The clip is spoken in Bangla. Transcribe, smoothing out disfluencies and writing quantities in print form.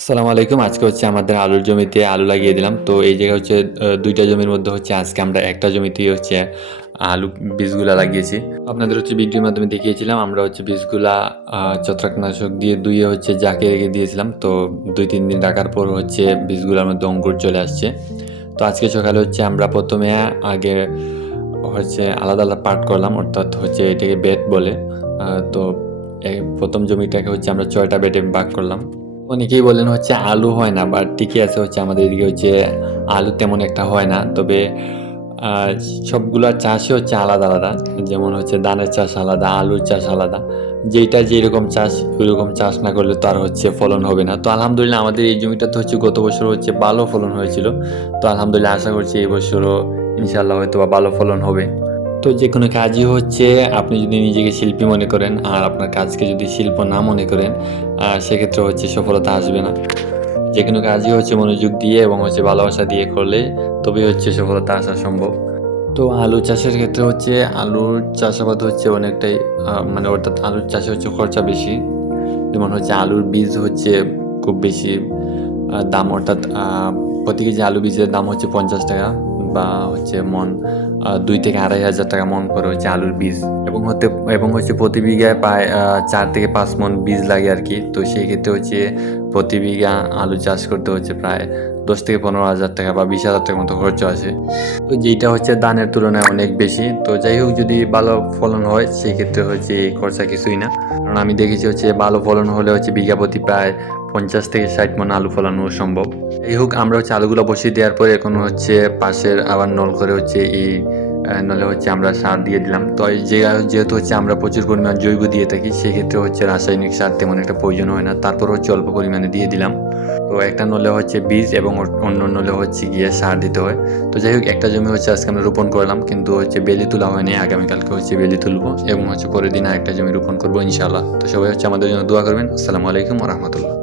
আসসালামু আলাইকুম। আজকে হচ্ছে আমাদের আলুর জমিতে আলু লাগিয়ে দিলাম। তো এই জায়গায় হচ্ছে ২ টা জমির মধ্যে হচ্ছে আজকে আমরা একটা জমিতেই হচ্ছে আলু বীজগুলা লাগিয়েছি। আপনাদের হচ্ছে ভিডিওর মাধ্যমে দেখিয়েছিলাম আমরা হচ্ছে বীজগুলা ছত্রাকনাশক দিয়ে ধুয়ে হচ্ছে জাকে রেখে দিয়েছিলাম। তো ২-৩ দিন রাখার পর হচ্ছে বীজগুলার মধ্যে অঙ্কুর চলে আসছে। তো আজকে সকালে হচ্ছে আমরা ১ম এ আগে হচ্ছে আলাদা, আলাদা পাট করলাম, অর্থাৎ হচ্ছে এটাকে বেড বলে। তো ১ম জমিটাকে হচ্ছে আমরা ৬ টা বেডে ভাগ করলাম। অনেকেই বলেন হচ্ছে আলু হয় না, বাট ঠিকই আছে, হচ্ছে আমাদের এদিকে হচ্ছে আলু তেমন একটা হয় না। তবে আ সবগুলা চাষই হচ্ছে আলাদা, আলাদা। যেমন হচ্ছে ধানের চাষ আলাদা, আলুর চাষ আলাদা। যেইটা যেরকম চাষ ওইরকম চাষ না করলে তো আর হচ্ছে ফলন হবে না। তো আলহামদুলিল্লাহ আমাদের এই জমিটাতে হচ্ছে গত বছর হচ্ছে ভালো ফলন হয়েছিল। তো আলহামদুলিল্লাহ আশা করছি এই বছরও ইনশাআল্লাহ হয়তোবা ভালো ফলন হবে। তো যেকোনো কাজই হচ্ছে আপনি যদি নিজেকে শিল্পী মনে করেন আর আপনার কাজকে যদি শিল্প না মনে করেন, সেক্ষেত্রে হচ্ছে সফলতা আসবে না। যেকোনো কাজই হচ্ছে মনোযোগ দিয়ে এবং হচ্ছে ভালোবাসা দিয়ে করলে তবেই হচ্ছে সফলতা আসা সম্ভব। তো আলু চাষের ক্ষেত্রে হচ্ছে আলুর চাষাবাদ হচ্ছে অনেকটাই মানে অর্থাৎ আলুর চাষে হচ্ছে খরচা বেশি। যেমন হচ্ছে আলুর বীজ হচ্ছে খুব বেশি দাম, অর্থাৎ প্রতি কেজি আলু বীজের দাম হচ্ছে ৳৫০ বা হচ্ছে মন ২ থেকে ৳২,৫০০ মন করে হচ্ছে আলুর বীজ, এবং হচ্ছে প্রতি বিঘায় প্রায় ৪ থেকে ৫ মন বীজ লাগে আরকি। তো সেই ক্ষেত্রে হচ্ছে প্রতি বিঘা আলু চাষ করতে হচ্ছে প্রায় ৳১০,০০০ থেকে ৳১৫,০০০ বা ৳২০,০০০ মতো খরচ আসে। তো যেইটা হচ্ছে ধানের তুলনায় অনেক বেশি। তো যাই হোক, যদি ভালো ফলন হয় সেক্ষেত্রে হচ্ছে এই খরচা কিছুই না। কারণ আমি দেখেছি হচ্ছে ভালো ফলন হলে হচ্ছে বিঘা প্রতি প্রায় ৫০ থেকে ৬০ মণ আলু ফলানো সম্ভব। যাই হোক, আমরা হচ্ছে আলুগুলো বসিয়ে দেওয়ার পরে এখন হচ্ছে পাশের আবার নল করে হচ্ছে এই নলে হচ্ছে আমরা সার দিয়ে দিলাম। তো এই যেহেতু হচ্ছে আমরা প্রচুর পরিমাণ জৈব দিয়ে থাকি, সেক্ষেত্রে হচ্ছে রাসায়নিক সার তেমন একটা প্রয়োজন হয় না। তারপর হচ্ছে অল্প পরিমাণে দিয়ে দিলাম। তো একটা নলে হচ্ছে বীজ এবং অন্য নলে হচ্ছে গিয়ে সার দিতে হয়। তো যাই হোক, একটা জমি হচ্ছে আজকে আমরা রোপণ করলাম, কিন্তু হচ্ছে বেলি তোলা হয়নি। আগামীকালকে হচ্ছে বেলি তুলবো এবং হচ্ছে পরের দিন আরেকটা জমি রোপণ করবো ইনশাআল্লাহ। তো সবাই হচ্ছে আমাদের জন্য দোয়া করবেন। আসসালামু আলাইকুম ওয়া রাহমাতুল্লাহ।